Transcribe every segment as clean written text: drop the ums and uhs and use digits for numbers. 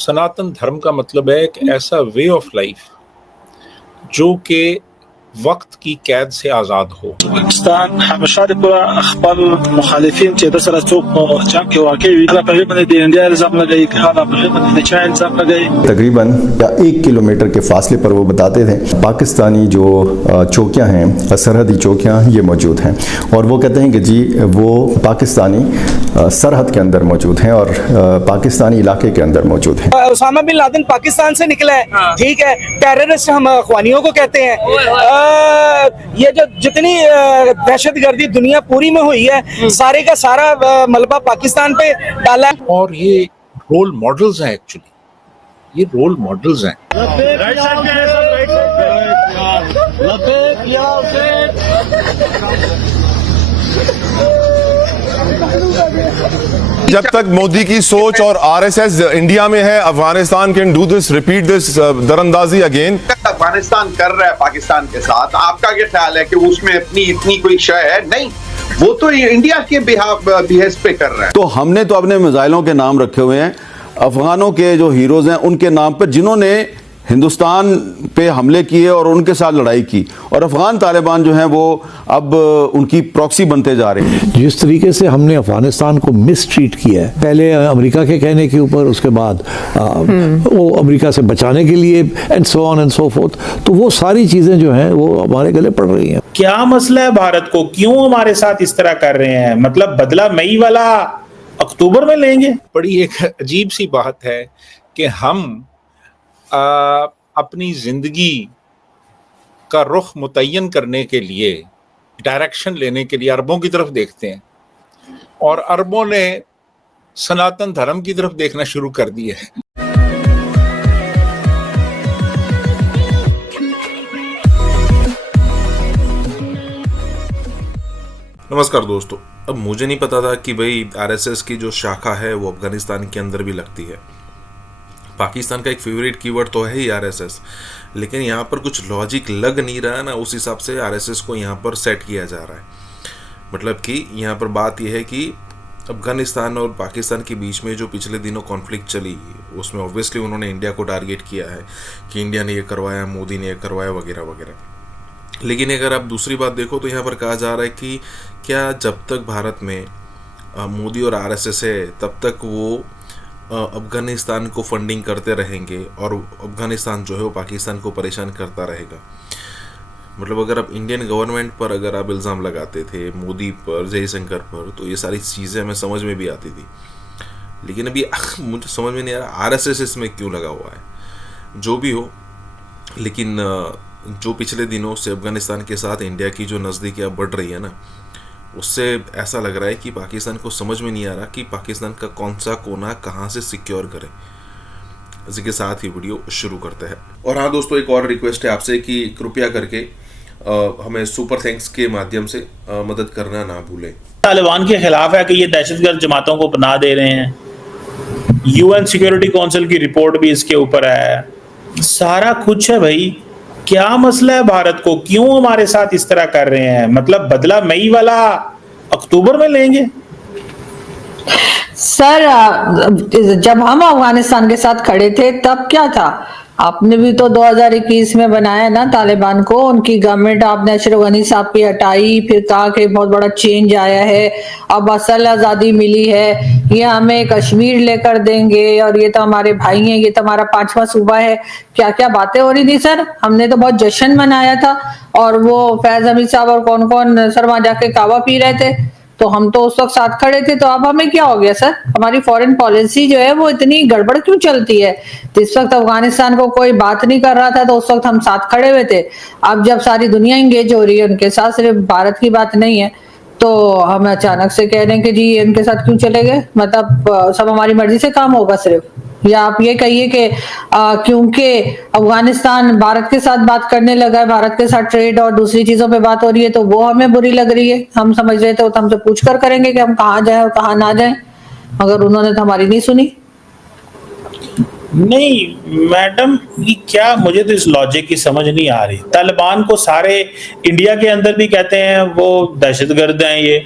सनातन धर्म का मतलब है एक ऐसा वे ऑफ लाइफ जो कि वक्त की कैद से आजाद हो। पाकिस्तान हमेशा पूरा अखबार मुखालिफिन के दस रसूख जंग के वाकई इंडिया इल्जाम लगाई चाइना इल्जाम लगाई। तकरीबन 1 किलोमीटर के फासले पर वो बताते थे पाकिस्तानी जो चौकियां हैं, सरहदी चौकियां ये मौजूद हैं, और वो कहते हैं कि जी वो पाकिस्तानी सरहद के अंदर मौजूद हैं और पाकिस्तानी इलाके के अंदर मौजूद हैं। उसामा बिन लादेन पाकिस्तान से निकला है, ठीक है, टेररिस्ट हम अखवानियों को कहते हैं। ये जो जितनी दहशतगर्दी दुनिया पूरी में हुई है, सारे का सारा मलबा पाकिस्तान पे डाला है। और ये रोल मॉडल्स हैं, एक्चुअली ये रोल मॉडल्स हैं। जब तक मोदी की सोच और आरएसएस इंडिया में है, Afghanistan can do this, repeat this दरअंदाजी अगेन। अफगानिस्तान कर रहा है पाकिस्तान के साथ, आपका क्या ख्याल है कि उसमें अपनी इतनी कोई शय है? नहीं, वो तो इंडिया के बिहेव पे कर रहा है। तो हमने तो अपने मिसाइलों के नाम रखे हुए हैं अफगानों के जो हीरोज हैं उनके नाम पर, जिन्होंने हिंदुस्तान पे हमले किए और उनके साथ लड़ाई की, और अफगान तालिबान जो हैं वो अब उनकी प्रॉक्सी बनते जा रहे हैं। जिस तरीके से हमने अफगानिस्तान को मिसट्रीट किया है, पहले अमेरिका के कहने के ऊपर, उसके बाद वो अमेरिका से बचाने के लिए and so on and so fourth, तो वो सारी चीजें जो हैं वो हमारे गले पड़ रही हैं। क्या मसला है भारत को, क्यों हमारे साथ इस तरह कर रहे हैं? मतलब बदला मई वाला अक्टूबर में लेंगे। बड़ी एक अजीब सी बात है कि हम अपनी जिंदगी का रुख मुतय्यन करने के लिए, डायरेक्शन लेने के लिए अरबों की तरफ देखते हैं, और अरबों ने सनातन धर्म की तरफ देखना शुरू कर दिया है। नमस्कार दोस्तों, अब मुझे नहीं पता था कि भाई आरएसएस की जो शाखा है वो अफगानिस्तान के अंदर भी लगती है। पाकिस्तान का एक फेवरेट कीवर्ड तो है ही आरएसएस, लेकिन यहाँ पर कुछ लॉजिक लग नहीं रहा है ना, उस हिसाब से आरएसएस को यहाँ पर सेट किया जा रहा है। मतलब कि यहाँ पर बात यह है कि अफगानिस्तान और पाकिस्तान के बीच में जो पिछले दिनों कॉन्फ्लिक्ट चली, उसमें ऑब्वियसली उन्होंने इंडिया को टारगेट किया है कि इंडिया ने ये करवाया, मोदी ने ये करवाया वगैरह वगैरह। लेकिन अगर आप दूसरी बात देखो तो यहाँ पर कहा जा रहा है कि क्या जब तक भारत में मोदी और आरएसएस है तब तक वो अफगानिस्तान को फंडिंग करते रहेंगे और अफगानिस्तान जो है वो पाकिस्तान को परेशान करता रहेगा। मतलब अगर आप इंडियन गवर्नमेंट पर अगर आप इल्ज़ाम लगाते थे, मोदी पर, जयशंकर पर, तो ये सारी चीज़ें हमें समझ में भी आती थी। लेकिन अभी मुझे समझ में नहीं आ रहा आरएसएस इसमें क्यों लगा हुआ है। जो भी हो, लेकिन जो पिछले दिनों से अफगानिस्तान के साथ इंडिया की जो नज़दीकियाँ बढ़ रही है ना, उससे ऐसा लग रहा है कि पाकिस्तान को समझ में नहीं आ रहा कि पाकिस्तान का कौन सा कोना कहाँ से सिक्योर करे। इसी के साथ ही वीडियो शुरू करते हैं। और हाँ दोस्तों, एक और रिक्वेस्ट है आपसे कि कृपया करके हमें सुपर थैंक्स के माध्यम से मदद करना ना भूलें। तालिबान के खिलाफ है कि ये दहशतगर्द जमातों को पनाह दे रहे हैं। यूएन सिक्योरिटी काउंसिल की रिपोर्ट भी इसके ऊपर है, सारा कुछ है भाई। क्या मसला है भारत को, क्यों हमारे साथ इस तरह कर रहे हैं? मतलब बदला मई वाला अक्टूबर में लेंगे। सर, जब हम अफगानिस्तान के साथ खड़े थे तब क्या था? आपने भी तो 2021 में बनाया ना तालिबान को, उनकी गवर्नमेंट आपने अशरफ गनी साहब की हटाई, फिर कहा कि बहुत बड़ा चेंज आया है, अब असल आज़ादी मिली है, ये हमें कश्मीर लेकर देंगे और ये तो हमारे भाई हैं, ये तो हमारा 5वां सूबा है। क्या क्या बातें हो रही थी सर, हमने तो बहुत जश्न मनाया था, और वो फैज हमीद साहब और कौन कौन सर वहां जाके कावा पी रहे थे, तो हम तो उस वक्त साथ खड़े थे। तो अब हमें क्या हो गया सर? हमारी फॉरेन पॉलिसी जो है वो इतनी गड़बड़ क्यों चलती है? जिस वक्त अफगानिस्तान को कोई बात नहीं कर रहा था तो उस वक्त हम साथ खड़े हुए थे। अब जब सारी दुनिया इंगेज हो रही है उनके साथ, सिर्फ भारत की बात नहीं है, तो हम अचानक से कह रहे हैं कि जी इनके साथ क्यों चले गए? मतलब सब हमारी मर्जी से काम होगा सिर्फ? या आप ये कहिए कि क्योंकि अफगानिस्तान भारत के साथ बात करने लगा है, भारत के साथ ट्रेड और दूसरी चीजों पे बात हो रही है, तो वो हमें बुरी लग रही है। हम समझ रहे थे तो हमसे पूछ कर करेंगे कि हम कहाँ जाएं और कहाँ ना जाएं, मगर उन्होंने तो हमारी नहीं सुनी। नहीं मैडम, ये क्या, मुझे तो इस लॉजिक की समझ नहीं आ रही। तालिबान को सारे इंडिया के अंदर भी कहते हैं वो दहशतगर्द हैं, ये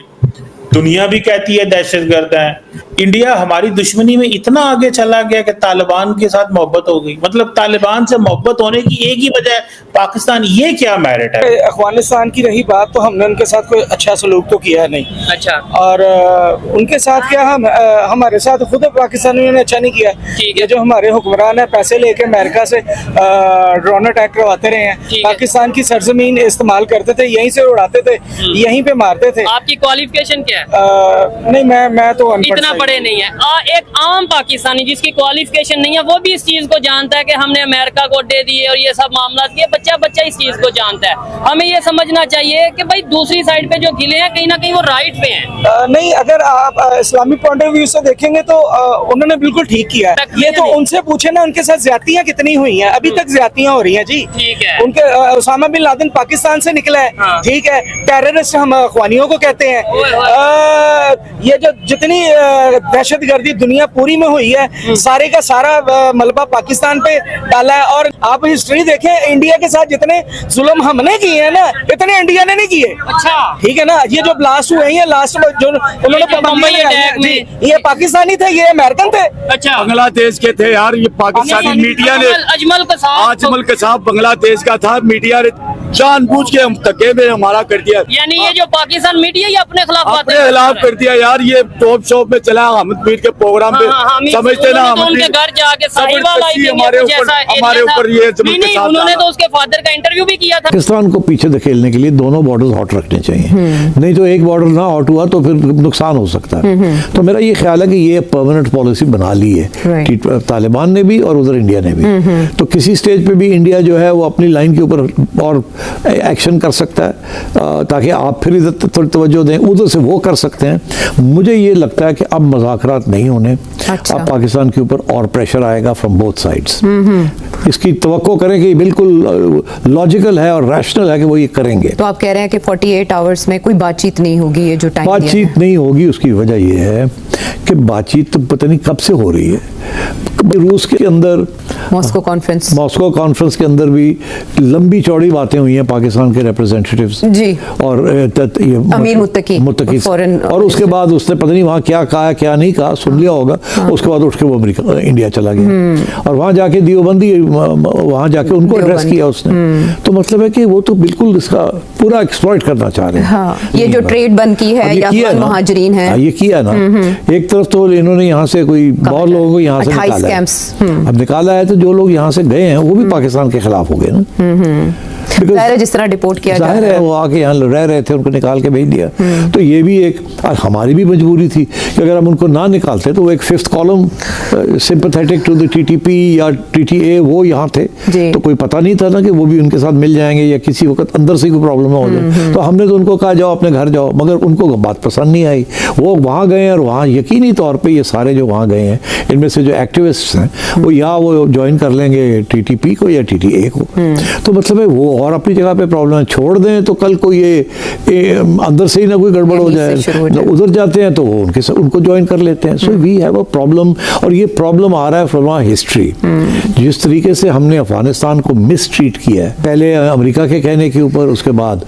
दुनिया भी कहती है दहशतगर्द हैं, इंडिया हमारी दुश्मनी में इतना आगे चला गया कि तालिबान के साथ मोहब्बत हो गई। मतलब तालिबान से मोहब्बत होने की एक ही वजह है पाकिस्तान। ये क्या मेरिट है? अफगानिस्तान की रही बात, तो हमने उनके साथ कोई अच्छा सलूक तो किया नहीं। अच्छा। और उनके साथ क्या, हम हमारे साथ खुद पाकिस्तानियों ने अच्छा नहीं किया। ये जो हमारे हुक्मरान है पैसे लेके अमेरिका से ड्रोन अटैक करवाते रहे हैं, पाकिस्तान की सरजमीन इस्तेमाल करते थे, यहीं से उड़ाते थे, यहीं पे मारते थे। आपकी क्वालिफिकेशन क्या है? नहीं, मैं तो इतना बड़े नहीं है। एक आम पाकिस्तानी जिसकी क्वालिफिकेशन नहीं है वो भी इस चीज को जानता है कि हमने अमेरिका को दे दिए और ये सब मामला किए। बच्चा इस चीज को जानता है। हमें ये समझना चाहिए कि भाई दूसरी साइड पे जो गिले हैं कहीं ना कहीं वो राइट पे हैं। नहीं, अगर आप इस्लामी पॉइंट ऑफ व्यू से देखेंगे तो उन्होंने बिल्कुल ठीक किया है। ये तो उनसे पूछे ना उनके साथ ज्यादतियां कितनी हुई हैं। अभी तक ज्यादतियां हो रही हैं जी। ठीक है। उनके उसामा बिन लादेन पाकिस्तान से निकला है। हाँ। ठीक है। टेररिस्ट हम अखवानियों को कहते हैं। ये जो जितनी दहशतगर्दी दुनिया पूरी में हुई है सारे का सारा मलबा पाकिस्तान पे डाला है। और आप हिस्ट्री देखें, इंडिया के साथ जितने जुल्म हमने किए हैं ना इतने इंडिया ने नहीं किए। अच्छा। ठीक है ना। ये जो ब्लास्ट हुए हैं, लास्ट जो उन्होंने मुंबई अटैक में ये पाकिस्तानी थे, ये अमेरिकन थे। अच्छा। बांग्लादेश के थे यार। ये पाकिस्तानी मीडिया ने अजमल कसाब बांग्लादेश का था। मीडिया ने जानबूझ के हम धक्के में हमारा कर दिया। यानी ये जो पाकिस्तान मीडिया ये अपने खिलाफ कर दिया यार। ये टॉप शॉप में चला अहमद मीर के प्रोग्राम पे। समझते ना उनके घर जाके हमारे ऊपर ये उन्होंने तो उसके फादर का इंटरव्यू भी किया था। पाकिस्तान को पीछे धकेलने के लिए दोनों बॉर्डर हॉट रखने चाहिए, नहीं तो एक बॉर्डर ना हॉट हुआ तो फिर नुकसान हो सकता है। तो मेरा ये ख्याल है कि ये परमानेंट पॉलिसी बना ली है तालिबान ने भी और उधर इंडिया ने भी। तो किसी स्टेज पे भी इंडिया जो है वो अपनी लाइन के ऊपर और एक्शन कर सकता है ताकि आप फिर इधर थोड़ी तवज्जो दें, उधर से वो कर सकते हैं। मुझे ये लगता है कि अब मुज़ाकरात नहीं होने। अच्छा। अब पाकिस्तान के ऊपर और प्रेशर आएगा फ्रॉम बोथ साइड्स। इसकी तवक्को करें कि बिल्कुल लॉजिकल है और रैशनल है कि वो ये करेंगे। तो आप कह रहे हैं कि 48 आवर्स में कोई बातचीत नहीं होगी? ये जो टाइम बातचीत नहीं होगी उसकी वजह ये है कि बातचीत तो पता नहीं कब से हो रही है। रूस के अंदर मॉस्को कॉन्फ्रेंस के अंदर भी लंबी चौड़ी बातें हुई हैं पाकिस्तान के रिप्रेजेंटेटिव्स जी और अमीर मुत्तकी और उसके बाद उसने पता नहीं वहाँ क्या कहा क्या नहीं कहा, सुन लिया होगा। उसके बाद उठ के वो अमेरिका इंडिया चला गया और वहाँ जाके दियोबंदी वहाँ जाके उनको एड्रेस किया उसने। तो मतलब है कि वो तो बिल्कुल इसका पूरा एक्सप्लॉइट करना चाह रहे हैं। ये जो ट्रेड बंद की है या महाजरीन है ये किया ना। एक तरफ तो इन्होंने यहाँ से कोई बहुत लोगों को यहाँ से निकाला है। अब निकाला है तो जो लोग यहाँ से गए हैं वो भी पाकिस्तान के खिलाफ हो गए ना। जिस तरह डिपोर्ट किया जा रहा है वो आके यहाँ रह रहे थे, उनको निकाल के भेज दिया। तो ये भी एक हमारी भी मजबूरी थी कि अगर हम उनको ना निकालते तो वो एक fifth column sympathetic to the TTP या टीटीए वो यहाँ थे तो कोई पता नहीं था ना कि वो भी उनके साथ मिल जाएंगे या किसी वक्त अंदर से कोई प्रॉब्लम हो जाए। तो हमने तो उनको कहा जाओ अपने घर जाओ, मगर उनको बात पसंद नहीं आई। वो वहाँ गए और वहाँ यकीनी तौर पर ये सारे जो वहाँ गए हैं इनमें से जो एक्टिविस्ट हैं वो या वो ज्वाइन कर लेंगे टीटीपी को या टीटीए को। तो मतलब है वो और अपनी जगह पे प्रॉब्लम है, छोड़ दें तो कल को ये अंदर से ही ना कोई गड़बड़ हो जाए। उधर जाते हैं तो वो उनको ज्वाइन कर लेते हैं। So we have a problem और ये प्रॉब्लम आ रहा है फ्रॉम आवर हिस्ट्री। जिस तरीके से हमने अफगानिस्तान को मिसट्रीट किया है पहले अमेरिका के कहने के ऊपर, उसके बाद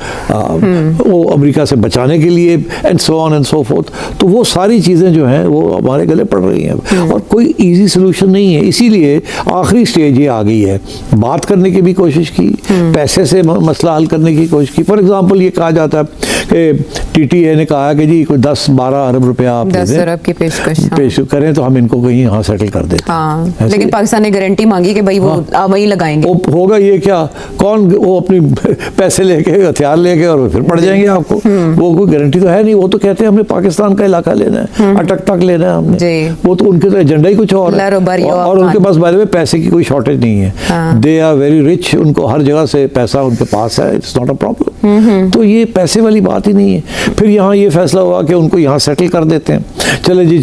वो अमेरिका से बचाने के लिए and so on and so fourth. तो वो सारी चीज़ें जो हैं वो हमारे गले पड़ रही हैं और कोई ईजी सोल्यूशन नहीं है। इसीलिए आखिरी स्टेज ये आ गई है। बात करने की भी कोशिश की, पैसे से मसला हल करने की कोशिश की। फॉर एग्जांपल ये कहा जाता है कि टीटीए ने कहा कि जी कोई 10-12 अरब रुपया आप 10 अरब की पेश करें तो हम इनको कहीं यहाँ सेटल कर देते हैं। लेकिन पाकिस्तान ने गारंटी मांगी कि भाई वो वहीं लगाएंगे। होगा ये क्या, कौन वो अपनी पैसे लेके हथियार लेके और फिर पड़ जाएंगे आपको। वो कोई गारंटी तो है नहीं। वो तो कहते हैं हमने पाकिस्तान का इलाका लेना है, अटक तक लेना है हमने। वो तो उनके तो एजेंडा ही कुछ और है और उनके पास बाय द वे पैसे की कोई शॉर्टेज नहीं है। दे आर वेरी रिच, उनको हर जगह से पैसा उनके पास है। It's not a problem. तो ये पैसे वाली बात ही नहीं है। फिर यहाँ ये फैसला हुआ कि उनको यहाँ सेटल कर देते हैं। चलो जी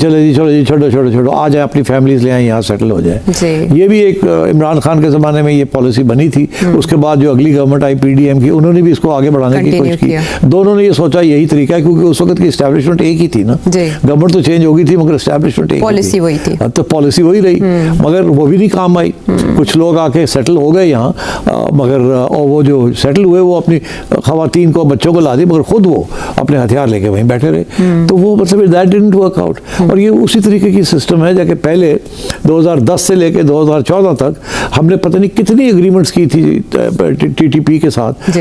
छोड़ो आ जाए, अपनी फैमिलीज ले आए, यहाँ सेटल हो जाए। ये भी एक इमरान खान के ज़माने में ये पॉलिसी बनी थी। उसके बाद जो अगली गवर्नमेंट आई PDM की, उन्होंने भी इसको आगे बढ़ाने की कोशिश की। दोनों ने ये सोचा यही तरीका है क्योंकि उस वक्त की एस्टैब्लिशमेंट एक ही थी ना। गवर्नमेंट तो चेंज हो गई थी मगर एस्टैब्लिशमेंट एक पॉलिसी वही थी। तो पॉलिसी वही रही मगर वो भी नहीं काम आई। कुछ लोग आके सेटल हो गए यहाँ मगर और वो जो सेटल हुए वो अपनी खवातीन को बच्चों को ला दी मगर खुद खुद वो अपने हथियार लेके वहीं बैठे रहे। तो वो मतलब दैट डिडंट वर्क आउट। और ये उसी तरीके की सिस्टम है जाके पहले 2010 से लेके 2014 तक हमने पता नहीं कितनी एग्रीमेंट्स की थी TTP के साथ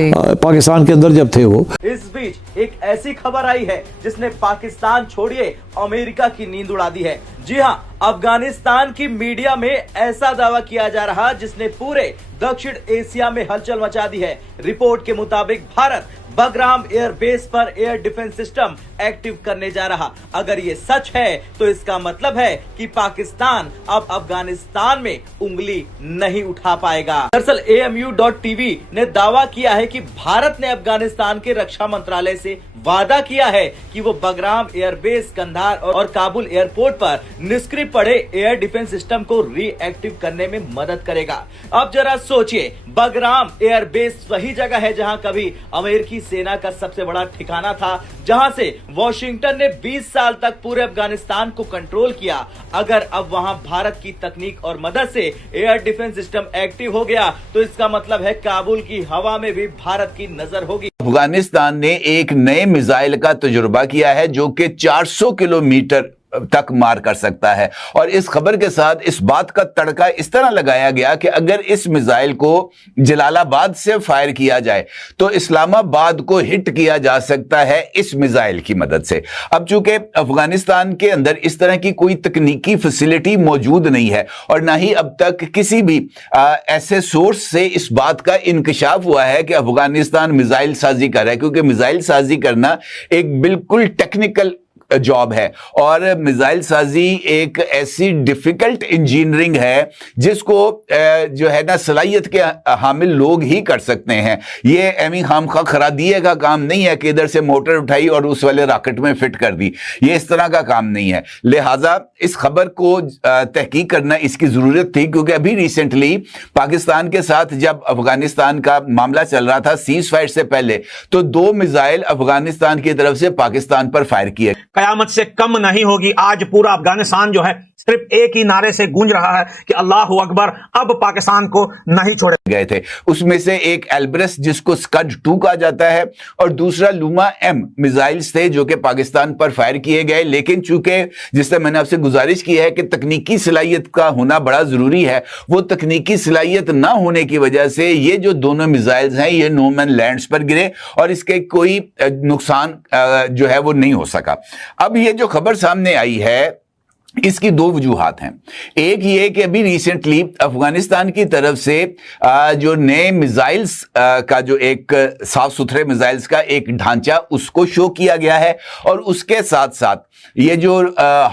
पाकिस्तान के अंदर जब थे वो। इस बीच एक ऐसी खबर आई है जिसने पाकिस्तान छोड़िए अमेरिका की नींद उड़ा दी है। जी हां, अफगानिस्तान की मीडिया में ऐसा दावा किया जा रहा जिसने पूरे दक्षिण एशिया में हलचल मचा दी है। रिपोर्ट के मुताबिक भारत बगराम एयरबेस पर एयर डिफेंस सिस्टम एक्टिव करने जा रहा। अगर ये सच है तो इसका मतलब है कि पाकिस्तान अब अफगानिस्तान में उंगली नहीं उठा पाएगा। दरअसल AMU.TV ने दावा किया है कि भारत ने अफगानिस्तान के रक्षा मंत्रालय से वादा किया है कि वो बगराम एयरबेस, कंधार और काबुल एयरपोर्ट पर निष्क्रिय पड़े एयर डिफेंस सिस्टम को रीएक्टिव करने में मदद करेगा। अब जरा सोचिए, बगराम एयरबेस वही जगह है जहां कभी अमेरिकी सेना का सबसे बड़ा ठिकाना था, जहां से वॉशिंगटन ने 20 साल तक पूरे अफगानिस्तान को कंट्रोल किया। अगर अब वहां भारत की तकनीक और मदद से एयर डिफेंस सिस्टम एक्टिव हो गया तो इसका मतलब है काबुल की हवा में भी भारत की नजर होगी। अफगानिस्तान ने एक नए मिसाइल का तजुर्बा किया है जो कि 400 किलोमीटर तक मार कर सकता है। और इस खबर के साथ इस बात का तड़का इस तरह लगाया गया कि अगर इस मिसाइल को जलालाबाद से फायर किया जाए तो इस्लामाबाद को हिट किया जा सकता है इस मिसाइल की मदद से। अब चूंकि अफगानिस्तान के अंदर इस तरह की कोई तकनीकी फैसिलिटी मौजूद नहीं है और ना ही अब तक किसी भी ऐसे सोर्स से इस बात का इंकशाफ हुआ है कि अफगानिस्तान मिसाइल साजी कर रहा है, क्योंकि मिसाइल साजी करना एक बिल्कुल टेक्निकल जॉब है और मिसाइल साजी एक ऐसी डिफिकल्ट इंजीनियरिंग है जिसको जो है ना सलाहियत के हामिल लोग ही कर सकते हैं। ये एमी खामखा खरादिए का काम नहीं है कि इधर से मोटर उठाई और उस वाले रॉकेट में फिट कर दी, ये इस तरह का काम नहीं है। लिहाजा इस खबर को तहकीक करना इसकी जरूरत थी, क्योंकि अभी रिसेंटली पाकिस्तान के साथ जब अफगानिस्तान का मामला चल रहा था सीज फायर से पहले, तो 2 मिसाइल अफगानिस्तान की तरफ से पाकिस्तान पर फायर किए। कयामत से कम नहीं होगी। आज पूरा अफगानिस्तान जो है सिर्फ एक ही नारे से गूंज रहा है कि अल्लाहू अकबर, अब पाकिस्तान को नहीं छोड़े गए थे। उसमें से एक एल्ब्रस जिसको स्कड 2 कहा जाता है और दूसरा लूमा M मिसाइल्स थे जो कि पाकिस्तान पर फायर किए गए। लेकिन चूंकि जिससे मैंने आपसे गुजारिश की है कि तकनीकी सलाहियत का होना बड़ा जरूरी है, वो तकनीकी सलाहियत ना होने की वजह से ये जो दोनों मिसाइल्स हैं ये नो मैन लैंड्स पर गिरे और इसके कोई नुकसान जो है वो नहीं हो सका। अब ये जो खबर सामने आई है इसकी 2 वजूहात हैं। एक ये कि अभी रिसेंटली अफगानिस्तान की तरफ से जो नए मिसाइल्स का जो एक साफ सुथरे मिसाइल्स का एक ढांचा उसको शो किया गया है और उसके साथ साथ ये जो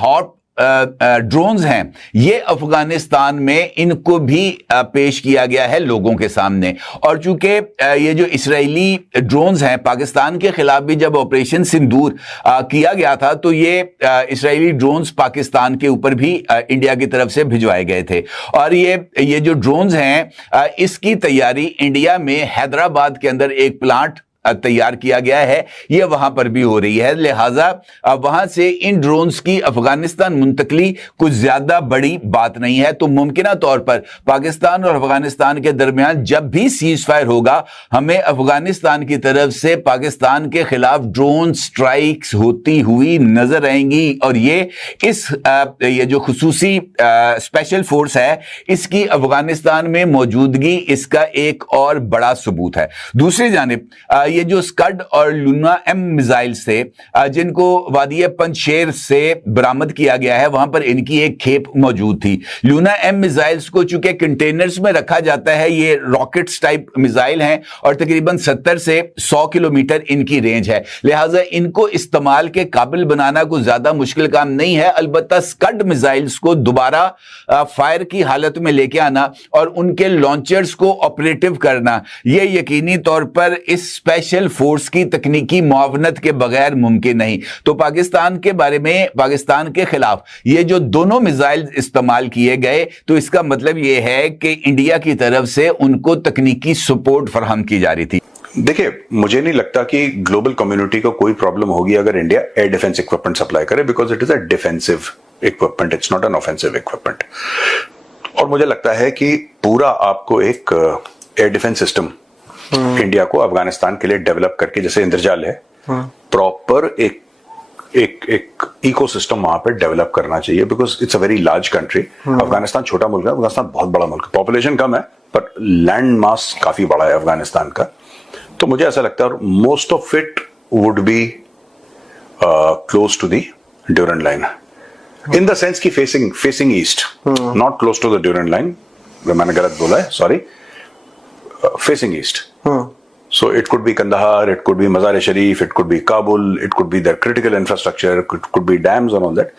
हॉट ड्रोन्स हैं ये अफगानिस्तान में इनको भी पेश किया गया है लोगों के सामने। और चूंकि ये जो इजरायली ड्रोन्स हैं, पाकिस्तान के खिलाफ भी जब ऑपरेशन सिंदूर किया गया था तो ये इजरायली ड्रोन्स पाकिस्तान के ऊपर भी इंडिया की तरफ से भिजवाए गए थे। और ये जो ड्रोन्स हैं इसकी तैयारी इंडिया में हैदराबाद के अंदर एक प्लांट तैयार किया गया है, ये वहां पर भी हो रही है। लिहाजा वहां से इन ड्रोन्स की अफगानिस्तान मुंतकली कुछ ज्यादा बड़ी बात नहीं है। तो मुमकिना तौर पर पाकिस्तान और अफगानिस्तान के दरमियान जब भी सीज फायर होगा, हमें अफगानिस्तान की तरफ से पाकिस्तान के खिलाफ ड्रोन स्ट्राइक्स होती हुई नजर आएंगी। और ये जो खुसूसी स्पेशल फोर्स है इसकी अफगानिस्तान में मौजूदगी इसका एक और बड़ा सबूत है। दूसरी जानिब ये जो स्कड और लूना M मिसाइल्स थे जिनको वादी पंजशेर से बरामद किया गया है, वहां पर इनकी एक खेप मौजूद थी। लूना M मिसाइल्स को चूंकि कंटेनर्स में रखा जाता है, ये रॉकेट्स टाइप मिसाइल हैं और तकरीबन 70 से 100 किलोमीटर इनकी रेंज है। लिहाजा इनको इस्तेमाल के काबिल बनाना कुछ ज्यादा मुश्किल काम नहीं है। अलबत्ता स्कड मिसाइल्स को दोबारा फायर की हालत में लेके आना और उनके लॉन्चर्स को ऑपरेटिव करना, ये यकीनी तौर पर इस स्पेशल फोर्स की तकनीकी मुआवनत के बगैर मुमकिन नहीं। तो पाकिस्तान के बारे में, पाकिस्तान के खिलाफ ये जो दोनों मिसाइल इस्तेमाल किए गए, तो इसका मतलब ये है कि इंडिया की तरफ से उनको तकनीकी सपोर्ट फराहम की जा रही थी। देखिए, मुझे नहीं लगता कि ग्लोबल कम्युनिटी को कोई प्रॉब्लम होगी अगर India air defence equipment supply करे, because it is a defensive equipment, it's not an offensive equipment. और मुझे लगता है कि पूरा आपको एक एयर डिफेंस सिस्टम इंडिया को अफगानिस्तान के लिए डेवलप करके, जैसे इंद्रजाल है, प्रॉपर एक इकोसिस्टम वहां पे डेवलप करना चाहिए, because it's a very large country. Afghanistan छोटा मुल्क है, अफगानिस्तान बहुत बड़ा मुल्क है, पॉपुलेशन कम है पर लैंड मास काफी बड़ा है अफगानिस्तान का। तो मुझे ऐसा लगता है most of it would be close to the Durand line, in the sense की facing east, not close to the Durand line, मैंने गलत बोला है, sorry, facing east. So it could be Kandahar, it could be Mazar-e-Sharif, it could be Kabul, it could be their critical infrastructure, it could be dams and all that.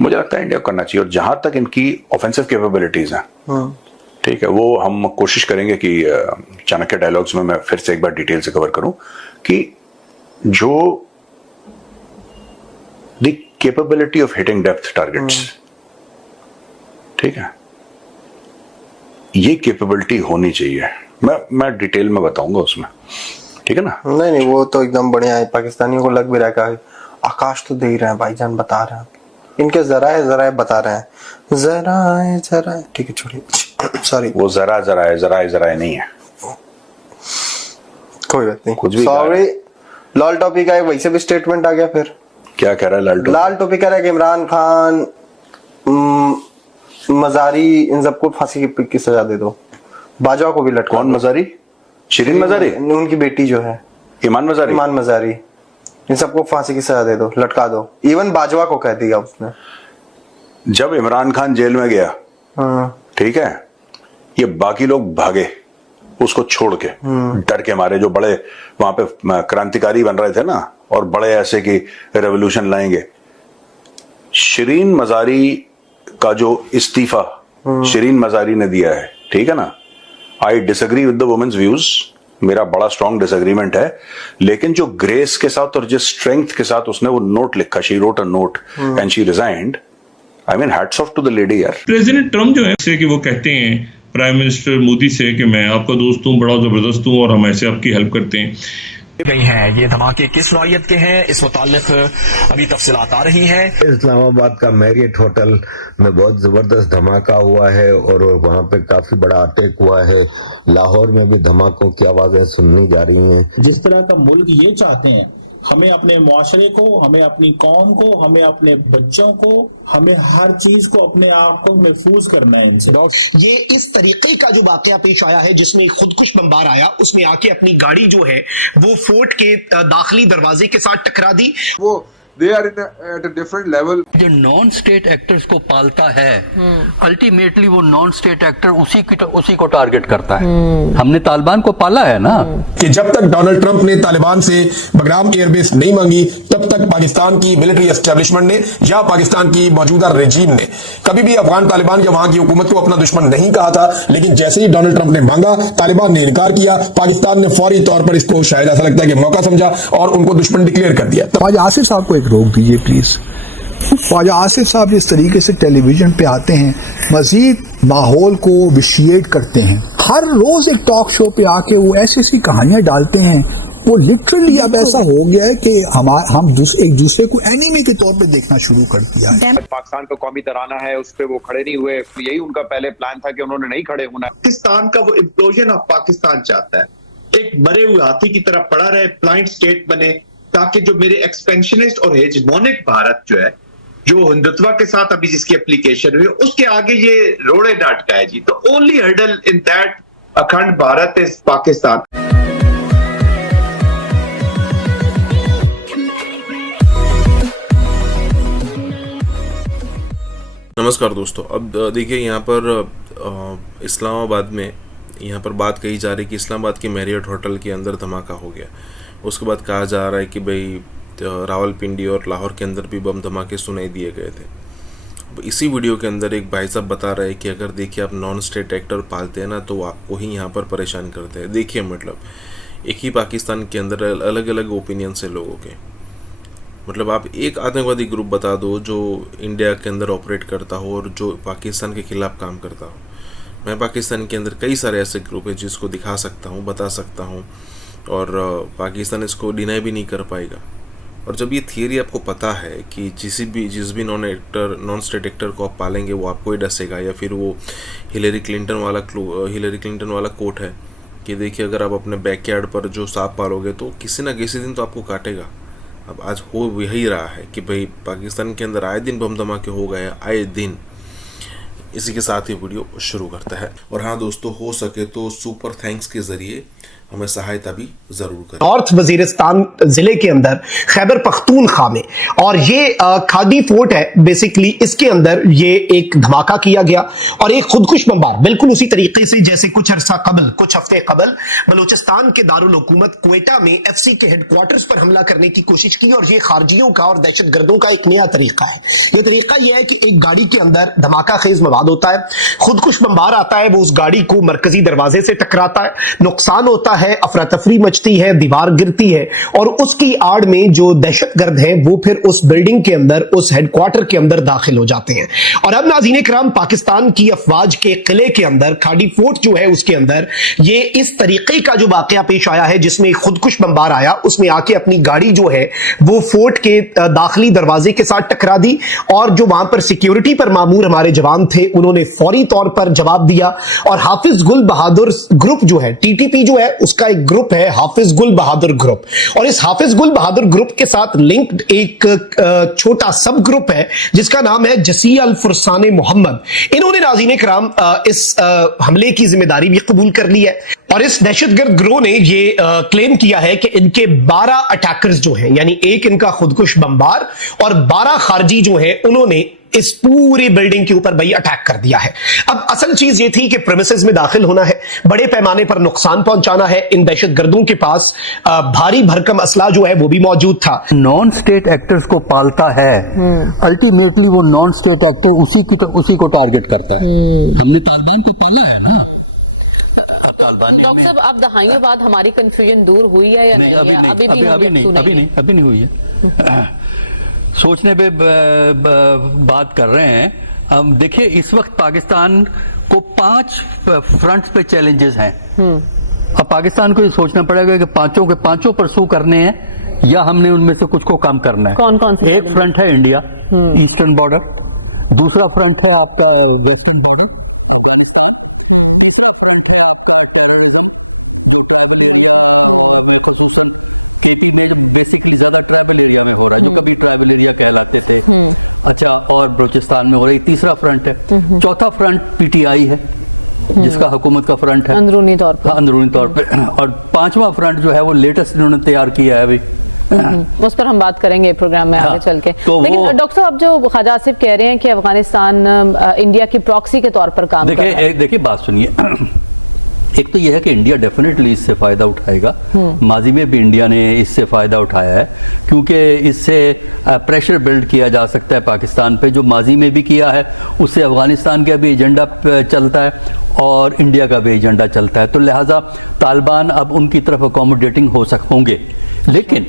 मुझे लगता है India को करना चाहिए। और जहां तक इनकी ऑफेंसिव कैपेबिलिटीज हैं, ठीक है, वो हम कोशिश करेंगे कि चाणक्य डायलॉग्स में मैं फिर से एक बार डिटेल से कवर करूं कि जो the capability of hitting depth targets, ठीक है, ये कैपेबिलिटी होनी चाहिए। मैं डिटेल में बताऊंगा उसमें, ठीक है ना? नहीं, वो तो एकदम बढ़िया है। पाकिस्तानियों को लग भी रहा है, आकाश तो दे ही रहे हैं, भाईजान बता रहे हैं, इनके जरा बता रहे हैं, जरा, ठीक है, छोड़िए, सॉरी, वो जरा नहीं है, कोई बात नहीं, कुछ भी सॉरी। लाल टोपी का वैसे भी स्टेटमेंट आ गया, फिर क्या कह रहा है लाल टोपी? कह रहा है कि इमरान खान, मजारी, इन सबको फांसी की सजा दे दो, बाजवा को भी लटका। कौन मजारी? शिरीन मजारी, उनकी बेटी जो है ईमान मजारी, इन सबको फांसी की सजा दे दो, लटका दो। इवन बाजवा को कह दिया उसने। जब इमरान खान जेल में गया, ठीक है, ये बाकी लोग भागे उसको छोड़ के, डर के मारे, जो बड़े वहां पे क्रांतिकारी बन रहे थे ना, और बड़े ऐसे कि रेवोल्यूशन लाएंगे। शिरीन मजारी का जो इस्तीफा शिरीन मजारी ने दिया है, ठीक है ना, I disagree with the women's views, मेरा बड़ा स्ट्रॉन्ग डिसएग्रीमेंट है, लेकिन जो ग्रेस के साथ और जिस स्ट्रेंथ के साथ उसने वो नोट लिखा, she wrote a note and she resigned, I mean hats off to the lady यार। प्रेसिडेंट ट्रम्प जो है से कि वो कहते हैं प्राइम मिनिस्टर मोदी से कि मैं आपका दोस्त हूँ, बड़ा जबरदस्त हूँ और हम ऐसे आपकी हेल्प करते हैं। गई हैं ये धमाके किस नौइयत के हैं, इस मुतालिक अभी तफसीलात आ रही हैं। इस्लामाबाद का मैरियट होटल में बहुत जबरदस्त धमाका हुआ है और वहां पे काफी बड़ा अटैक हुआ है। लाहौर में भी धमाकों की आवाजें सुननी जा रही हैं। जिस तरह का मुल्क ये चाहते हैं, हमें अपने मुआशरे को, हमें अपनी कौम को, हमें अपने बच्चों को, हमें हर चीज को, अपने आप को महफूज करना है इनसे। ये इस तरीके का जो वाकया पेश आया है जिसमें खुदकुश बमबार आया, उसमें आके अपनी गाड़ी जो है वो फोर्ट के दाखिली दरवाजे के साथ टकरा दी। वो they are at a different level। जो नॉन स्टेट एक्टर्स को पालता है, अल्टीमेटली वो नॉन स्टेट एक्टर उसी को टारगेट करता है। हमने तालिबान को पाला है ना, कि जब तक डोनाल्ड ट्रंप ने तालिबान से बगराम एयरबेस नहीं मांगी, तब तक पाकिस्तान की मिलिट्री एस्टेब्लिशमेंट ने या पाकिस्तान की मौजूदा रेजीम ने कभी भी अफगान तालिबान या वहां की हुकूमत को अपना दुश्मन नहीं कहा था। लेकिन जैसे ही डोनाल्ड ट्रंप ने मांगा, तालिबान ने इनकार किया, पाकिस्तान ने फौरी तौर पर इसको शायद ऐसा लगता है कि मौका समझा और उनको दुश्मन डिक्लेयर कर दिया। ख्वाजा आसिफ साहब को एक रोक दीजिए प्लीज। ख्वाजा आसिफ साहब जिस तरीके से टेलीविजन पे आते हैं, मजीद माहौल को विशिएट करते हैं, हर रोज एक टॉक शो पे आके वो ऐसी कहानियां डालते हैं, वो लिटरली अब ऐसा हो गया है कि हम एक दूसरे को एनिमी के तौर पे देखना शुरू कर दिया है। पाकिस्तान का कौमी तराना है, उस पे वो खड़े नहीं हुए, यही उनका पहले प्लान था कि उन्होंने नहीं खड़े होना। पाकिस्तान का वो इम्प्लोजन ऑफ पाकिस्तान चाहता है, एक मरे हुए हाथी की तरह पड़ा रहे, ब्लाइंड स्टेट बने, ताकि जो मेरे एक्सपेंशनिस्ट और हेजमोनिक भारत जो है, जो हिंदुत्व के साथ अभी जिसकी एप्लीकेशन हुई, उसके आगे ये रोड़े डाट का है जी। तो ओनली हर्डल इन दैट अखंड भारत इज पाकिस्तान। नमस्कार दोस्तों, अब देखिए यहाँ पर इस्लामाबाद में यहाँ पर बात कही जा रही कि इस्लामाबाद के मैरियट होटल के अंदर धमाका हो गया। उसके बाद कहा जा रहा है कि भाई रावलपिंडी और लाहौर के अंदर भी बम धमाके सुनाई दिए गए थे। इसी वीडियो के अंदर एक भाई साहब बता रहे हैं कि अगर देखिए आप नॉन स्टेट एक्टर पालते हैं ना, तो आपको ही यहाँ पर परेशान करते हैं। देखिए मतलब एक ही पाकिस्तान के अंदर अलग अलग ओपिनियन से लोगों के, मतलब आप एक आतंकवादी ग्रुप बता दो जो इंडिया के अंदर ऑपरेट करता हो और जो पाकिस्तान के खिलाफ काम करता हो। मैं पाकिस्तान के अंदर कई सारे ऐसे ग्रुप है जिसको दिखा सकता हूँ, बता सकता हूँ, और पाकिस्तान इसको डिनाई भी नहीं कर पाएगा। और जब ये थियरी आपको पता है कि जिस भी नॉन स्टेट एक्टर को आप पालेंगे वो आपको ही डसेगा, या फिर वो हिलरी क्लिंटन वाला कोट है कि देखिए अगर आप अपने बैकयार्ड पर जो सांप पालोगे तो किसी ना किसी दिन तो आपको काटेगा। अब आज हो यही रहा है कि भाई पाकिस्तान के अंदर आए दिन बम धमाके हो गए, आए दिन। इसी के साथ ही वीडियो शुरू करता है। और हाँ दोस्तों, हो सके तो सुपर थैंक्स के जरिए हमें सहायता भी जरूर करें। नॉर्थ वजीरिस्तान जिले के अंदर खैबर पख्तूनख्वा में, और ये खादी फोर्ट है बेसिकली, इसके अंदर ये एक धमाका किया गया और एक खुदकुश बमबार बिल्कुल उसी तरीके से जैसे कुछ अरसा कबल, कुछ हफ्ते कबल बलूचिस्तान के दारुल हुकूमत क्वेटा में एफसी के हेडक्वार्टर्स पर हमला करने की कोशिश की। और ये खारजियों का और दहशतगर्दों का एक नया तरीका है। यह तरीका यह है कि एक गाड़ी के अंदर धमाका खेज मवाद होता है, खुदकुश बमबार आता है, वो उस गाड़ी को मरकजी दरवाजे से टकराता है, नुकसान होता है, अफरा तफरी मचती है, दीवार गिरती है, और उसकी आड़ में जो दहशतगर्द हैं वो फिर उस बिल्डिंग के अंदर, उस हेडक्वार्टर के अंदर दाखिल हो जाते हैं। और अब नाज़रीन किराम, पाकिस्तान की अफवाज के किले के अंदर, खाड़ी फोर्ट जो है उसके अंदर ये इस तरीके का जो वाकया पेश आया है, जिसमें खुदकुश बमबार आया, उसने आके अपनी गाड़ी जो है वो फोर्ट के दाखिली दरवाजे के साथ टकरा दी। और जो वहां पर सिक्योरिटी पर मामूर हमारे जवान थे, उन्होंने फौरी तौर पर जवाब दिया। और हाफिज गुल बहादुर ग्रुप जो है, टीटीपी जो है, उसका एक ग्रुप है हाफिज गुल बहादुर ग्रुप, और इस हाफिज गुल बहादुर ग्रुप के साथ लिंक्ड एक छोटा सब ग्रुप है जिसका नाम है जसी अल फुरसान मोहम्मद। इन्होंने नाज़रीन किराम इस हमले की जिम्मेदारी भी कबूल कर ली है। और इस दहशतगर्द गिरोह ने ये क्लेम किया है कि इनके 12 अटैकर्स जो हैं, यानी एक इनका खुदकुश बमबार और 12 खारजी जो हैं, उन्होंने इस पूरी बिल्डिंग के ऊपर भाई अटैक कर दिया है। अब असल चीज ये थी कि प्रेमिसेस में दाखिल होना है, बड़े पैमाने पर नुकसान पहुंचाना है। इन दहशतगर्दों के पास भारी भरकम असला जो है वो भी मौजूद था। नॉन स्टेट एक्टर्स को पालता है, अल्टीमेटली वो नॉन स्टेट एक्टर उसी को टारगेट करता है। हमने तालिबान को पाला है ना। तालिबान ने डॉक्टर साहब, आप दहाइयों बाद हमारी कंफ्यूजन दूर हुई है या नहीं? अभी नहीं हुई है। सोचने पे बात कर रहे हैं। अब देखिए, इस वक्त पाकिस्तान को 5 फ्रंट्स पे चैलेंजेस हैं। अब पाकिस्तान को ये सोचना पड़ेगा कि पांचों के पांचों परसू करने हैं या हमने उनमें से कुछ को कम करना है। कौन से? एक फ्रंट है इंडिया, ईस्टर्न बॉर्डर। दूसरा फ्रंट है आपका वेस्टर्न बॉर्डर, अफगानिस्तान। तीसरा फ्रंट है आपका टेररिज्म, जो ट्राइबल एरिया में खसूसन केपी में जो बेसिकली ज्यादा ट्राइबल एरिया में हो रहा है, जो कभी ट्राइबल एरिया कहलाते थे। अच्छा, और बलूचिस्तान में हो रही। तीसरा फ्रंट है। चौथा फ्रंट पीटीआई है, जिसका हुकूमत का फ्रंट है अंदरूनी तौर पर। अंदरूनी तौर पे। और 5वां फ्रंट जो है वो लेटेस्ट इन्होंने तैयार किया है अभी। उस पर हम बात करेंगे प्रोग्राम में आगे चल के। तो लेकिन डॉक्टर साहब, जो ख्वाजा आसिफ कह रहे हैं कि अफगानिस्तान इंडिया की प्रॉक्सी के तौर पर काम कर रहा है। देखिए बात सुनिए। एक तो यह है कि इंडिया डेफिनेटली इससे फ़ायदा उठाएगा। माजी में भी इंडिया ने इससे फ़ायदा उठाया है, क्योंकि इससे प्रेशर बिल्ड किया जा सकता है पाकिस्तान पे, जो माजी में भी किया है। उससे अफ़गानिस्तान का भी एजेंडा चलता है और इंडिया का भी एजेंडा चलता है। तो लिहाजा तालिबान अब उनकी तरफ अकोमोडेटिंग होंगे। लेकिन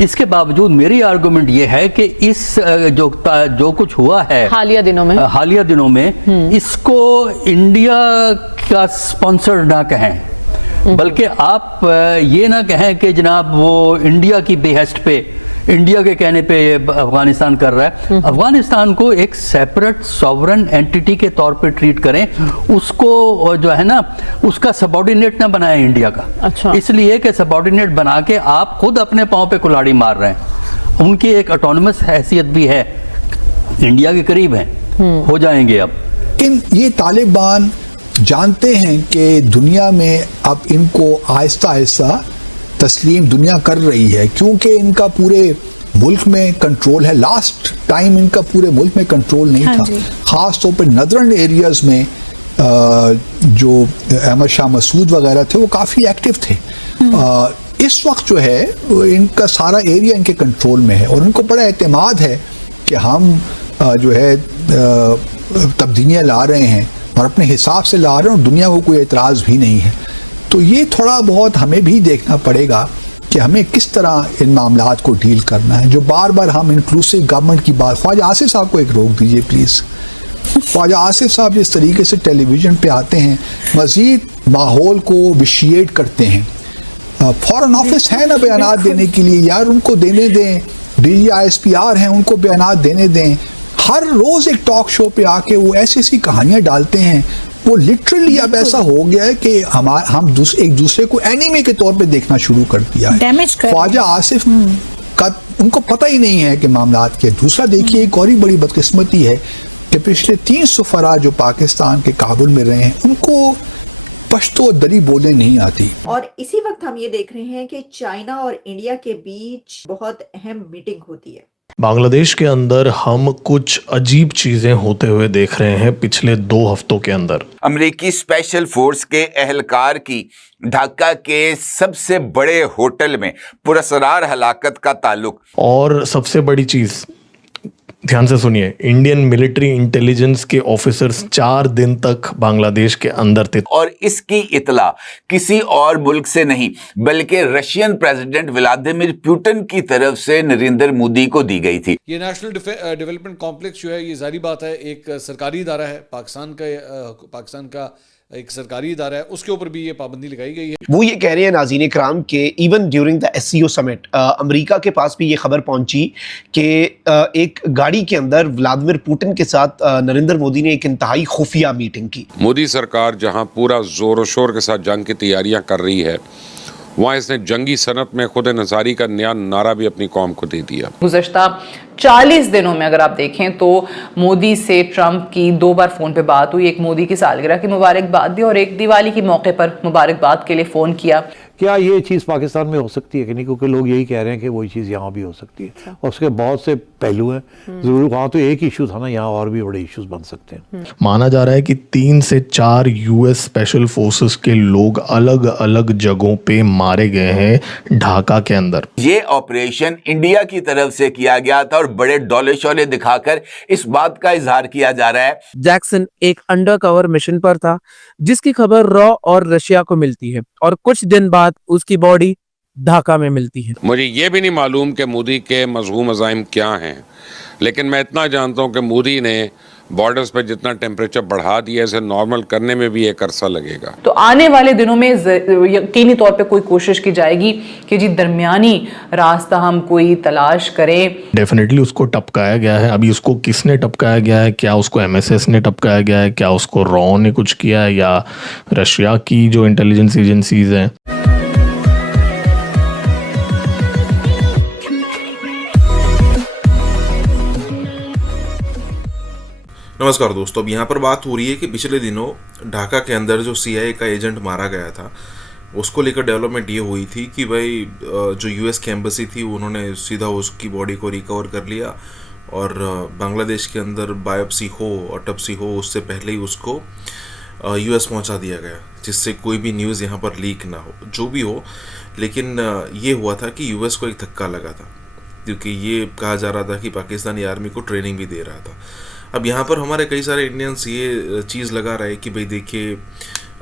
इसके बावजूद मेरी आर्गुमेंट ये है कि इस जो कुछ हुआ है हालिया दिनों में इसको इंडिया का स्पॉन्सर ना कहें, बल्कि आप ये ना कहें कि जनाब वो इंडिया की बेहस्ट पे, इंडिया के कहने पे अफगानिस्तान कर रहा है। अफगानिस्तान को एक सेपरेट सॉवरन एंटिटी के तौर पे ट्रीट करें, उसको जो है ना उसका सबऑर्डिनेट ना बनाए इंडिया का। अच्छा। इसलिए कि सबऑर्डिनेट बना के आप खुद अपने पांव पे कुल्हाड़ी मार रहे हैं। उनकी एक ऑटोनमस हैसियत भी है, इंडिया के करीब हैं, हो जाएंगे अब। लेकिन ये तालिबान जानते हैं कि दुनिया में अब इनको आहिस्ता आहिस्ता तस्लीम दुनिया कर रही है, क्योंकि इनका पूरे मुल्क में कंट्रोल है। लास्ट टाइम इनका पूरे मुल्क में कंट्रोल नहीं था, ख़ास तौर पर नदरन एरियाज़ में जो अहमद शाह मसूद वगैरह थे वो काफ़ी एक्टिव थे। इस वक्त जो है इनका सारा एरिया इनके कंट्रोल में है और इनको बड़ा एतमाद है कि हम जो है तब्दीलियाँ ला रहे हैं और अपने हिसाब से ला रहे हैं और दुनिया को कोई एतराज़ भी नहीं है। तो ये थोड़ा बहुत हमें भी देखना पड़ेगा कि हमें किस तरह इन मामलात को डील करना है। जो बार बार हम इंक्लूसिव गवर्नमेंट की बात, ख्वाजा आसिफ साहब को एक रोक दीजिए प्लीज़। ख्वाजा आसिफ साहब जिस तरीके से टेलीविज़न पे आते हैं, मज़ीद माहौल को विशिएट करते हैं। फॉरेन ऑफिस है ना बयानात देने के लिए, यार उनको देने दें। DGISPR हैं, उनको बयानात देने दें। हर रोज़ एक टॉक शो पे आके वो ऐसी कहानियाँ डालते हैं, वो लिटरली अब ऐसा हो गया है कि हम एक दूसरे को एनिमे के तौर पे देखना शुरू कर दिया है। ख्वाजा आसिफ का उनको पता ही नहीं है कि मामलात के। दूसरा देखिए, एक और ही बड़ी बदकिस्मती है कि पिछले 300 फरार जो पाकिस्तान के काबुल में रहे हैं, उनको पश्तो दरी बोलने नहीं आती। और इसी वक्त हम ये देख रहे हैं कि चाइना और इंडिया के बीच बहुत अहम मीटिंग होती है। बांग्लादेश के अंदर हम कुछ अजीब चीजें होते हुए देख रहे हैं पिछले 2 हफ्तों के अंदर। अमेरिकी स्पेशल फोर्स के एहलकार की ढाका के सबसे बड़े होटल में पुरस्कार हलाकत का ताल्लुक। और सबसे बड़ी चीज, ध्यान से सुनिए, इंडियन मिलिट्री इंटेलिजेंस के ऑफिसर्स 4 दिन तक बांग्लादेश के अंदर थे। और इसकी इतला किसी और मुल्क से नहीं बल्कि रशियन प्रेसिडेंट व्लादिमीर पुतिन की तरफ से नरेंद्र मोदी को दी गई थी। ये नेशनल डेवलपमेंट कॉम्प्लेक्स जो है, ये जारी बात है एक सरकारी इदारा है, पाकिस्तान का एक सरकारी इदारा है, उसके ऊपर भी ये पाबंदी लगाई गई है। वो ये कह रहे हैं नाज़रीन इकराम के even during the SCO summit America के पास भी ये खबर पहुंची कि एक गाड़ी के अंदर व्लादिमीर पुतिन के साथ नरेंद्र मोदी ने एक इंतहाई खुफिया मीटिंग की। मोदी सरकार जहां पूरा जोर शोर के साथ जंग की तैयारियां कर रही है, वहाँ इसने जंगी सनत में खुद नज़ारी का नया नारा भी अपनी कौम को दे दिया। गुज़श्ता 40 दिनों में अगर आप देखें तो मोदी से ट्रंप की 2 बार फोन पे बात हुई। एक मोदी की सालगिरह की मुबारकबाद दी और एक दिवाली के मौके पर मुबारकबाद के लिए फोन किया। क्या ये चीज़ पाकिस्तान में हो सकती है कि नहीं? क्योंकि लोग यही कह रहे हैं कि वही चीज़ यहाँ भी हो सकती है और उसके बहुत से पहलू हैं। जरूर वहाँ तो एक इशू था ना, यहाँ और भी बड़े इश्यूज बन सकते हैं। माना जा रहा है कि 3 से 4 US स्पेशल फोर्सेस के लोग अलग अलग जगहों पे मारे गए हैं ढाका के अंदर। ये ऑपरेशन इंडिया की तरफ से किया गया था और बड़े डोले शोले दिखाकर इस बात का इजहार किया जा रहा है जैक्सन एक अंडरकवर मिशन पर था जिसकी खबर रॉ और रशिया को मिलती है और कुछ दिन बाद उसकी बॉडी ढाका में मिलती है। मुझे ये भी नहीं मालूम कि मोदी के मज़मूम अज़ाइम क्या हैं, लेकिन मैं इतना जानता हूँ कि मोदी ने बॉर्डर्स पे जितना टेम्परेचर बढ़ा दिया, इसे नॉर्मल करने में भी एक अरसा लगेगा। तो आने वाले दिनों में यकीनी तौर पे कोई कोशिश की जाएगी कि जी दरमियानी रास्ता हम कोई तलाश करें। डेफिनेटली उसको टपकाया गया है। अभी उसको किसने टपकाया गया है? क्या उसको MSS ने टपकाया गया है? क्या उसको रॉ ने कुछ किया है या रशिया की जो इंटेलिजेंस एजेंसीज हैं? नमस्कार दोस्तों, अब यहाँ पर बात हो रही है कि पिछले दिनों ढाका के अंदर जो CIA का एजेंट मारा गया था, उसको लेकर डेवलपमेंट ये हुई थी कि भाई जो US की एम्बेसी थी उन्होंने सीधा उसकी बॉडी को रिकवर कर लिया और बांग्लादेश के अंदर बायोप्सी हो, ऑटोप्सी हो, उससे पहले ही उसको US पहुँचा दिया गया, जिससे कोई भी न्यूज़ यहाँ पर लीक ना हो। जो भी हो, लेकिन ये हुआ था कि US को एक धक्का लगा था, क्योंकि ये कहा जा रहा था कि पाकिस्तानी आर्मी को ट्रेनिंग भी दे रहा था। अब यहाँ पर हमारे कई सारे इंडियंस ये चीज़ लगा रहे हैं कि भाई देखिए,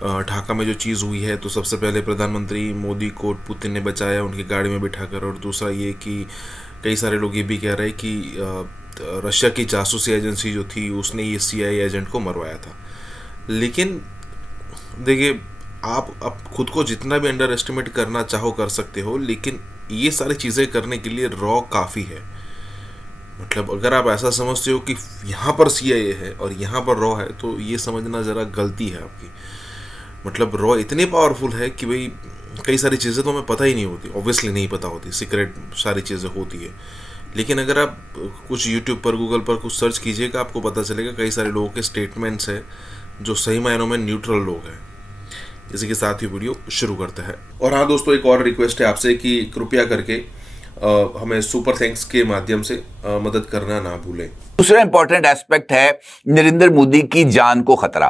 ढाका में जो चीज़ हुई है तो सबसे पहले प्रधानमंत्री मोदी को पुतिन ने बचाया उनकी गाड़ी में बिठाकर, और दूसरा ये कि कई सारे लोग ये भी कह रहे हैं कि रशिया की जासूसी एजेंसी जो थी उसने ये CIA एजेंट को मरवाया था। लेकिन देखिए, आप खुद को जितना भी अंडर एस्टिमेट करना चाहो कर सकते हो, लेकिन ये सारी चीज़ें करने के लिए रॉ काफ़ी है। मतलब अगर आप ऐसा समझते हो कि यहाँ पर CIA है और यहाँ पर रॉ है, तो ये समझना ज़रा गलती है आपकी। मतलब रॉ इतने पावरफुल है कि भाई कई सारी चीज़ें तो हमें पता ही नहीं होती, ऑब्वियसली नहीं पता होती, सीक्रेट सारी चीज़ें होती है। लेकिन अगर आप कुछ यूट्यूब पर, गूगल पर कुछ सर्च कीजिएगा, आपको पता चलेगा कई सारे लोगों के स्टेटमेंट्स हैं जो सही मायनों में न्यूट्रल लोग हैं। इसी के साथ ही वीडियो शुरू करते हैं। और हाँ दोस्तों, एक और रिक्वेस्ट है आपसे कि कृपया करके हमें सुपर थैंक्स के माध्यम से मदद करना ना भूलें। दूसरा इंपॉर्टेंट एस्पेक्ट है नरेंद्र मोदी की जान को खतरा।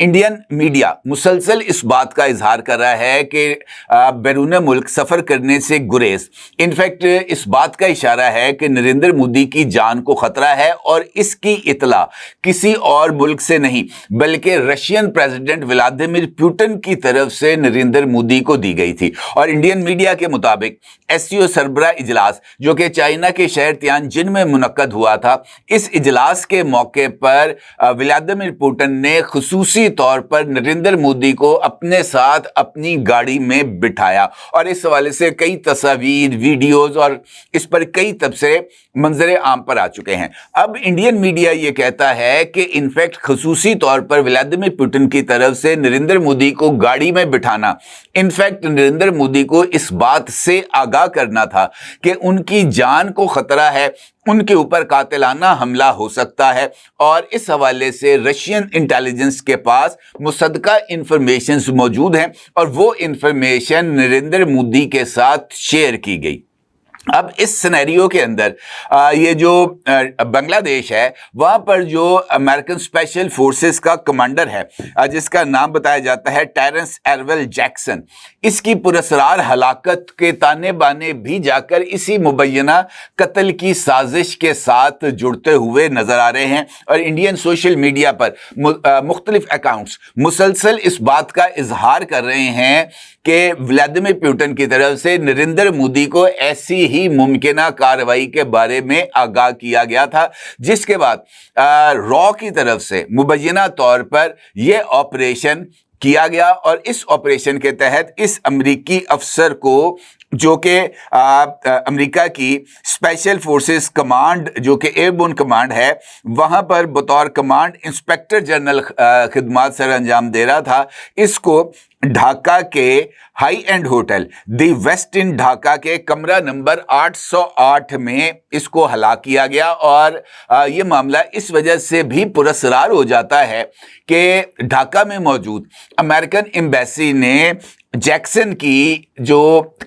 इंडियन मीडिया मुसलसल इस बात का इजहार कर रहा है कि बैरून मुल्क सफर करने से गुरेज, इनफैक्ट इस बात का इशारा है कि नरेंद्र मोदी की जान को खतरा है और इसकी इतला किसी और मुल्क से नहीं बल्कि रशियन प्रेसिडेंट व्लादिमीर पुतिन की तरफ से नरेंद्र मोदी को दी गई थी। और इंडियन मीडिया के मुताबिक SCO सरबराह इजलास जो कि चाइना के शहर तियानजिन में मुनक्कद हुआ था। इस इजलास के मौके पर व्लादिमीर पुतिन ने खुसूसी तौर पर नरेंद्र मोदी को अपने साथ अपनी गाड़ी में बिठाया और इस हवाले से कई तस्वीर, वीडियोस और इस पर कई तबसरे मंजरे आम पर आ चुके हैं। अब इंडियन मीडिया ये कहता है कि इनफैक्ट खुसूसी तौर पर व्लादिमीर पुतिन की तरफ से नरेंद्र मोदी को गाड़ी में बिठाना इनफैक्ट नरेंद्र मोदी को इस बात से आगाह करना था कि उनकी जान को खतरा है, उनके ऊपर कातिलाना हमला हो सकता है और इस हवाले से रशियन इंटेलिजेंस के पास मुसद्दका इंफॉर्मेशन मौजूद हैं और वो इंफॉर्मेशन नरेंद्र मोदी के साथ शेयर की गई। अब इस सिनेरियो के अंदर ये जो बांग्लादेश है वहाँ पर जो अमेरिकन स्पेशल फोर्सेस का कमांडर है जिसका नाम बताया जाता है टेरेंस एरवेल जैक्सन, इसकी पुरस्कार हलाकत के ताने बाने भी जाकर इसी मुबैना कत्ल की साजिश के साथ जुड़ते हुए नजर आ रहे हैं और इंडियन सोशल मीडिया पर मुख्तलिफ अकाउंट्स मुसलसल इस बात का इजहार कर रहे हैं कि व्लादिमीर पुतिन की तरफ से नरेंद्र मोदी को ऐसी ही मुमकिना कार्रवाई के बारे में आगाह किया गया था, जिसके बाद रॉ की तरफ से मुबैना तौर पर यह ऑपरेशन किया गया और इस ऑपरेशन के तहत इस अमरीकी अफसर को जो कि अमेरिका की स्पेशल फोर्सेस कमांड जो कि एयरबोर्न कमांड है वहां पर बतौर कमांड इंस्पेक्टर जनरल खिदमात सर अंजाम दे रहा था, इसको ढाका के high end hotel the Westin Dhaka के कमरा नंबर 808 में इसको हलाक किया गया और ये मामला इस वजह से भी पुरस्कार हो जाता है कि ढाका में मौजूद अमेरिकन एम्बेसी ने जैक्सन की जो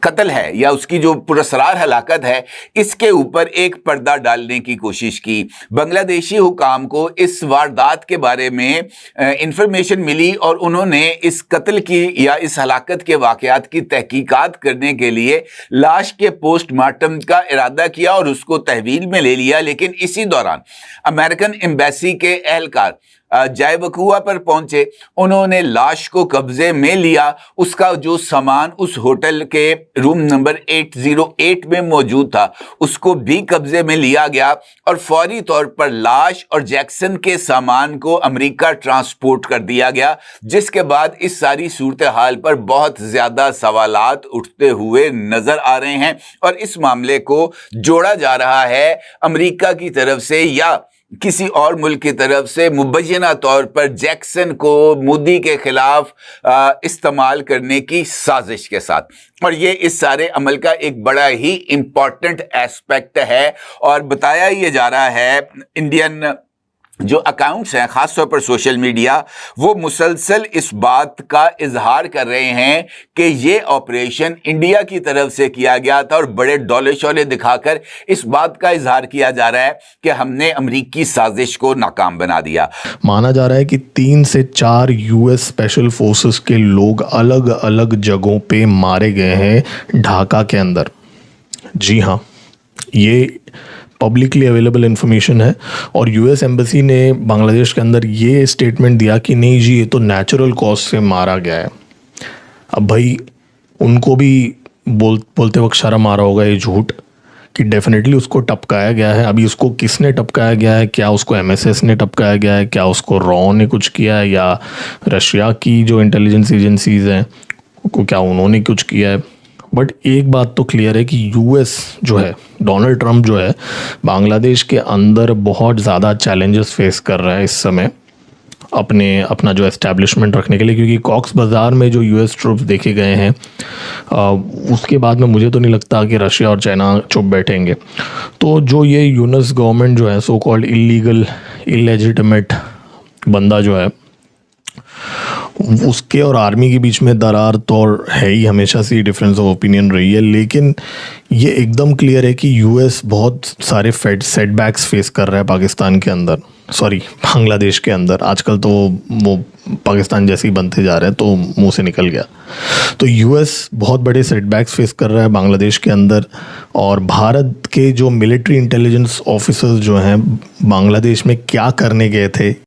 कत्ल है या उसकी जो पुरस्कार हलाकत है इसके ऊपर एक पर्दा डालने की कोशिश की। बांग्लादेशी हुकाम को इस वारदात के बारे में इंफॉर्मेशन मिली और उन्होंने इस कत्ल की या इस हलाकत के वाकयात की तहकीकात करने के लिए लाश के पोस्टमार्टम का इरादा किया और उसको तहवील में ले लिया, लेकिन इसी दौरान अमेरिकन एम्बेसी के एहलकार जाए वकूआ पर पहुंचे, उन्होंने लाश को कब्जे में लिया, उसका जो सामान उस होटल के रूम नंबर 808 में मौजूद था उसको भी कब्जे में लिया गया और फौरी तौर पर लाश और जैक्सन के सामान को अमेरिका ट्रांसपोर्ट कर दिया गया, जिसके बाद इस सारी सूरत हाल पर बहुत ज्यादा सवालात उठते हुए नजर आ रहे हैं और इस मामले को जोड़ा जा रहा है अमेरिका की तरफ से या किसी और मुल्क की तरफ से मुबैना तौर पर जैक्सन को मोदी के खिलाफ इस्तेमाल करने की साजिश के साथ। और ये इस सारे अमल का एक बड़ा ही इम्पॉर्टेंट एस्पेक्ट है और बताया ये जा रहा है इंडियन जो अकाउंट्स हैं खासतौर पर सोशल मीडिया वो मुसलसल इस बात का इजहार कर रहे हैं कि ये ऑपरेशन इंडिया की तरफ से किया गया था और बड़े डोले शोले दिखाकर इस बात का इजहार किया जा रहा है कि हमने अमेरिकी साजिश को नाकाम बना दिया। माना जा रहा है कि 3 से 4 यूएस स्पेशल फोर्सेस के लोग अलग अलग जगहों पे मारे गए हैं ढाका के अंदर। जी हाँ, ये पब्लिकली अवेलेबल इन्फॉर्मेशन है और यूएस एम्बेसी ने बांग्लादेश के अंदर ये स्टेटमेंट दिया कि नहीं जी ये तो नेचुरल कॉज से मारा गया है। अब भाई उनको भी बोलते वक्त शर्म आ रहा होगा ये झूठ कि डेफिनेटली उसको टपकाया गया है। अभी उसको किसने टपकाया गया है, क्या उसको एमएसएस ने टपकाया गया है, क्या उसको रॉ ने कुछ किया है या रशिया की जो इंटेलिजेंस एजेंसीज हैं क्या उन्होंने कुछ किया है। बट एक बात तो क्लियर है कि यूएस जो है, डोनाल्ड ट्रंप जो है, बांग्लादेश के अंदर बहुत ज़्यादा चैलेंजेस फेस कर रहा है इस समय अपना जो एस्टैब्लिशमेंट रखने के लिए, क्योंकि कॉक्स बाज़ार में जो यूएस ट्रूप्स देखे गए हैं उसके बाद में मुझे तो नहीं लगता कि रशिया और चाइना चुप बैठेंगे। तो जो ये यूएस गवर्नमेंट जो है सो कॉल्ड इलीगल इलेजिटिमेट बंदा जो है उसके और आर्मी के बीच में दरार तो है ही, हमेशा से डिफरेंस ऑफ ओपिनियन रही है। लेकिन ये एकदम क्लियर है कि यूएस बहुत सारे सेटबैक्स फेस कर रहा है पाकिस्तान के अंदर, बांग्लादेश के अंदर। आजकल तो वो पाकिस्तान जैसे ही बनते जा रहे हैं तो मुंह से निकल गया। तो यूएस बहुत बड़े सेटबैक्स फेस कर रहा है बांग्लादेश के अंदर और भारत के जो मिलिट्री इंटेलिजेंस ऑफिसर्स जो हैं बांग्लादेश में क्या करने गए थे